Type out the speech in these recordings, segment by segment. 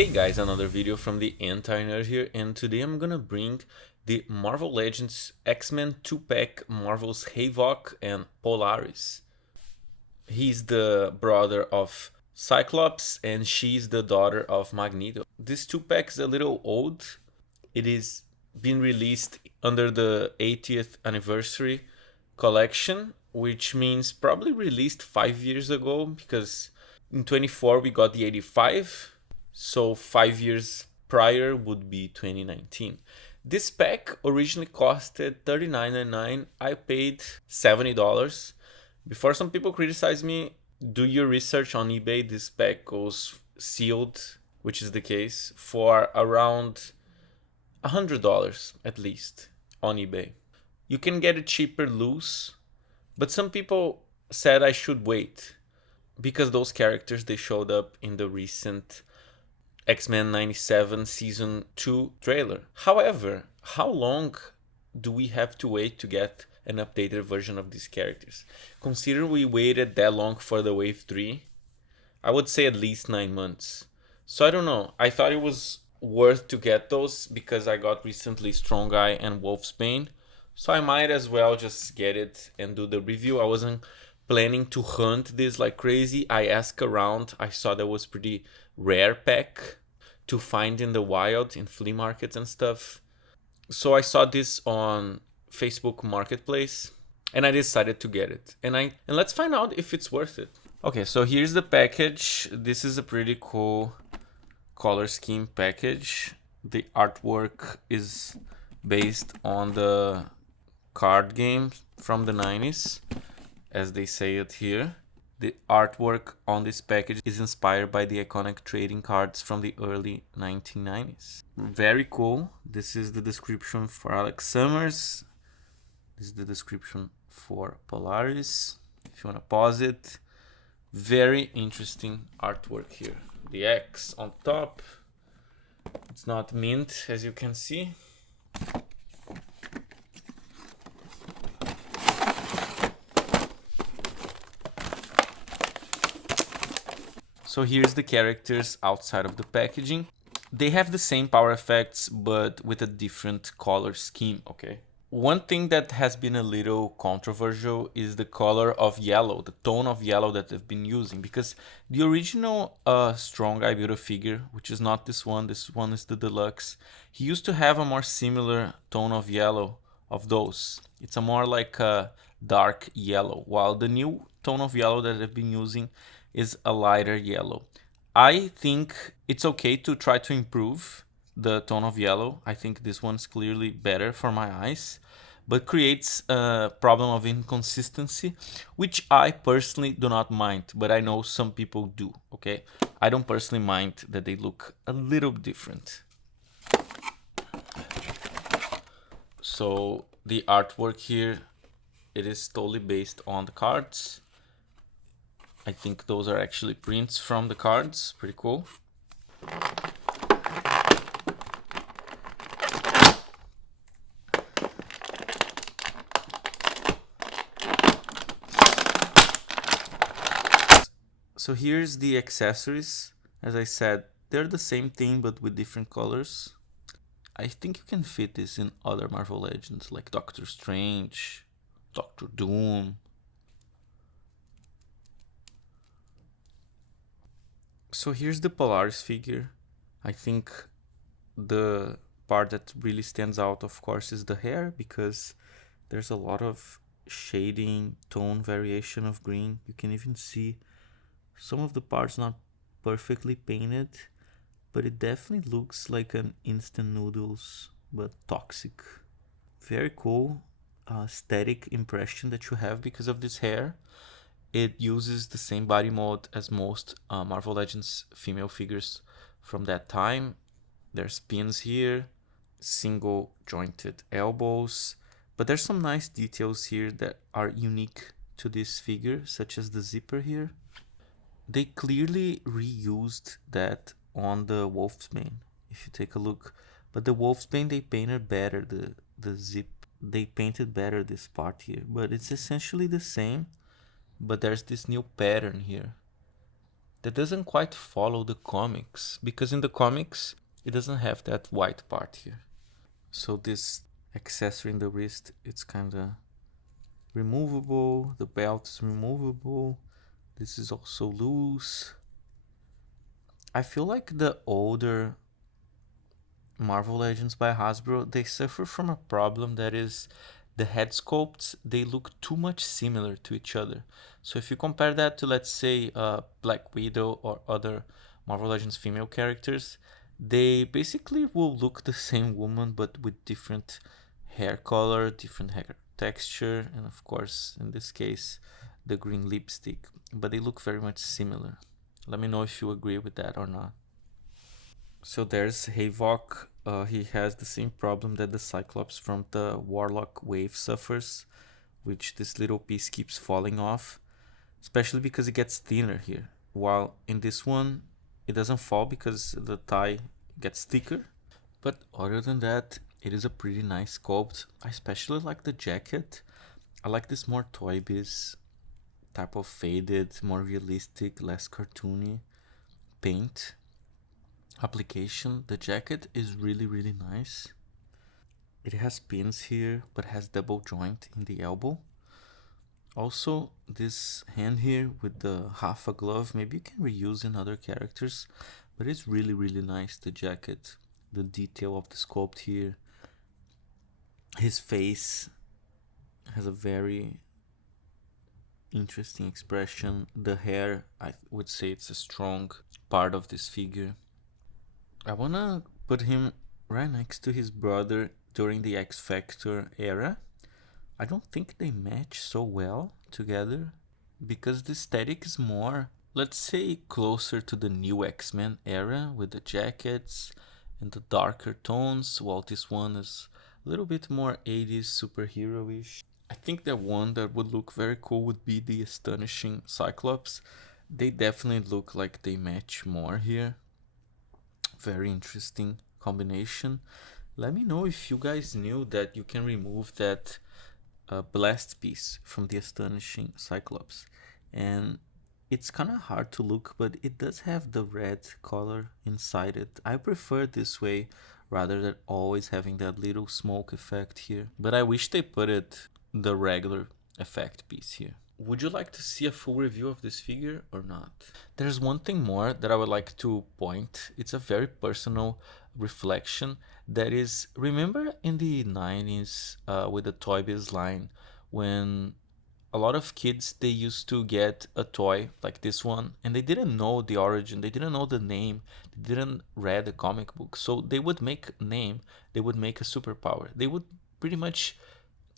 Hey guys, another video from the Anti-Nerd here, and today I'm gonna bring the Marvel Legends X-Men 2-pack Marvel's Havok and Polaris. He's the brother of Cyclops and she's the daughter of Magneto. This 2-pack is a little old. It is being released under the 80th anniversary collection, which means probably released 5 years ago, because in 24 we got the 85. So 5 years prior would be 2019. This pack originally costed $39.99. I paid $70. Before some people criticize me, do your research on eBay. This pack goes sealed, which is the case, for around $100 at least on eBay. You can get it cheaper loose, but some people said I should wait because those characters, they showed up in the recent X-Men 97 Season 2 trailer. However, how long do we have to wait to get an updated version of these characters? Consider we waited that long for the Wave 3, I would say at least 9 months. So I don't know, I thought it was worth to get those because I got recently Strong Eye and Wolfsbane. So I might as well just get it and do the review. I wasn't planning to hunt this like crazy. I asked around, I saw that was pretty rare pack to find in the wild, in flea markets and stuff. So I saw this on Facebook Marketplace and I decided to get it. And let's find out if it's worth it. Okay, so here's the package. This is a pretty cool color scheme package. The artwork is based on the card game from the 90s, as they say it here. The artwork on this package is inspired by the iconic trading cards from the early 1990s. Very cool. This is the description for Alex Summers. This is the description for Polaris. If you want to pause it. Very interesting artwork here. The X on top. It's not mint, as you can see. So here's the characters outside of the packaging. They have the same power effects, but with a different color scheme, okay? One thing that has been a little controversial is the color of yellow, the tone of yellow that they've been using, because the original Strong Eye Build-A-Figure, which is not this one is the deluxe, he used to have a more similar tone of yellow of those. It's a more like a dark yellow, while the new tone of yellow that they've been using is a lighter yellow. I think it's okay to try to improve the tone of yellow. I think this one's clearly better for my eyes, but creates a problem of inconsistency, which I personally do not mind, but I know some people do, okay? I don't personally mind that they look a little different. So the artwork here, it is totally based on the cards. I think those are actually prints from the cards. Pretty cool. So here's the accessories. As I said, they're the same thing but with different colors. I think you can fit this in other Marvel Legends like Doctor Strange, Doctor Doom. So here's the Polaris figure. I think the part that really stands out, of course, is the hair, because there's a lot of shading, tone variation of green. You can even see some of the parts not perfectly painted, but it definitely looks like an instant noodles, but toxic. Very cool aesthetic impression that you have because of this hair. It uses the same body mold as most Marvel Legends female figures from that time. There's pins here, single jointed elbows, but there's some nice details here that are unique to this figure, such as the zipper here. They clearly reused that on the Wolfsbane, if you take a look. But the Wolfsbane, they painted better the zip. They painted better this part here, but it's essentially the same. But there's this new pattern here. that doesn't quite follow the comics, because in the comics it doesn't have that white part here. So this accessory in the wrist, it's kind of removable, the belt is removable, this is also loose. I feel like the older Marvel Legends by Hasbro, they suffer from a problem that is the head sculpts, they look too much similar to each other. So if you compare that to, let's say, Black Widow or other Marvel Legends female characters, they basically will look the same woman but with different hair color, different hair texture, and of course, in this case, the green lipstick. But they look very much similar. Let me know if you agree with that or not. So there's Havok. He has the same problem that the Cyclops from the Warlock wave suffers, which this little piece keeps falling off, especially because it gets thinner here. While in this one, it doesn't fall because the tie gets thicker. But other than that, it is a pretty nice sculpt. I especially like the jacket. I like this more Toy Biz type of faded, more realistic, less cartoony paint application. The jacket is really nice. It has pins here, but has double joint in the elbow. Also, this hand here with the half a glove, maybe you can reuse in other characters, but it's really nice, the jacket. The detail of the sculpt here. His face has a very interesting expression. The hair, I would say it's a strong part of this figure. I wanna put him right next to his brother during the X Factor era. I don't think they match so well together because the aesthetic is more, let's say, closer to the new X-Men era with the jackets and the darker tones, while this one is a little bit more 80s superhero-ish. I think that one that would look very cool would be the Astonishing Cyclops. They definitely look like they match more here. Very interesting combination. Let me know if you guys knew that you can remove that blast piece from the Astonishing Cyclops. And it's kind of hard to look, but it does have the red color inside it. I prefer this way rather than always having that little smoke effect here. But I wish they put it the regular effect piece here. Would you like to see a full review of this figure or not? There's one thing more that I would like to point. It's a very personal reflection. That is, remember in the 90s with the Toy Biz line, when a lot of kids, they used to get a toy like this one and they didn't know the origin, they didn't know the name, they didn't read the comic book. So they would make a name, they would make a superpower. They would pretty much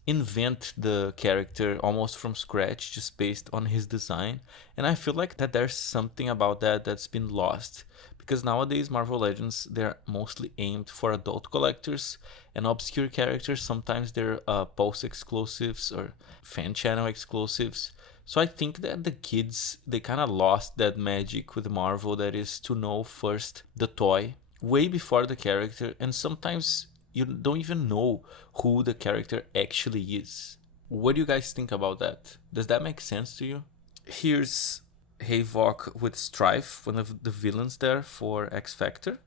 invent the character almost from scratch just based on his design. And I feel like that there's something about that that's been lost, because nowadays Marvel Legends, they're mostly aimed for adult collectors, and obscure characters, sometimes they're post exclusives or fan channel exclusives. So I think that the kids, they kind of lost that magic with Marvel, that is to know first the toy way before the character, and sometimes you don't even know who the character actually is. What do you guys think about that? Does that make sense to you? Here's Havok with Strife, one of the villains there for X Factor.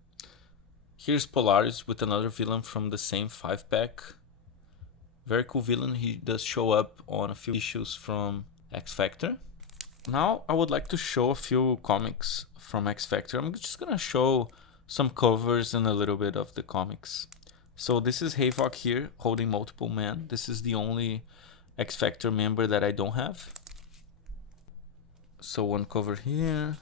Here's Polaris with another villain from the same 5-pack. Very cool villain. He does show up on a few issues from X Factor. Now I would like to show a few comics from X Factor. I'm just gonna show some covers and a little bit of the comics. So this is Havok here holding multiple men. This is the only X Factor member that I don't have. So one cover here.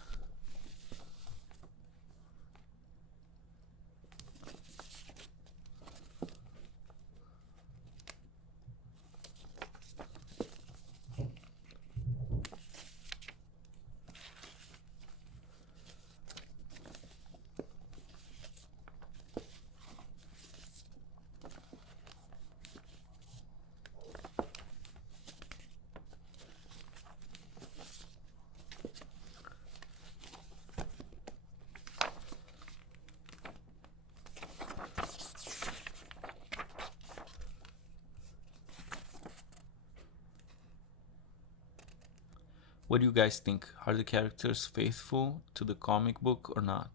What do you guys think? Are the characters faithful to the comic book or not?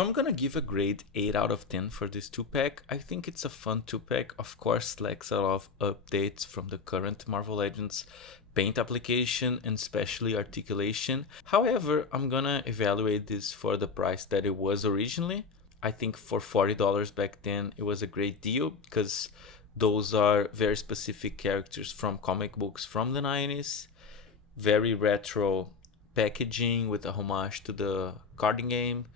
So I'm gonna give a grade 8 out of 10 for this 2-pack. I think it's a fun 2-pack. Of course, lacks a lot of updates from the current Marvel Legends paint application and especially articulation. However, I'm gonna evaluate this for the price that it was originally. I think for $40 back then it was a great deal because those are very specific characters from comic books from the 90s. Very retro packaging with a homage to the card game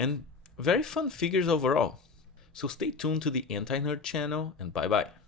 and very fun figures overall. So stay tuned to the Anti-Nerd channel and bye bye.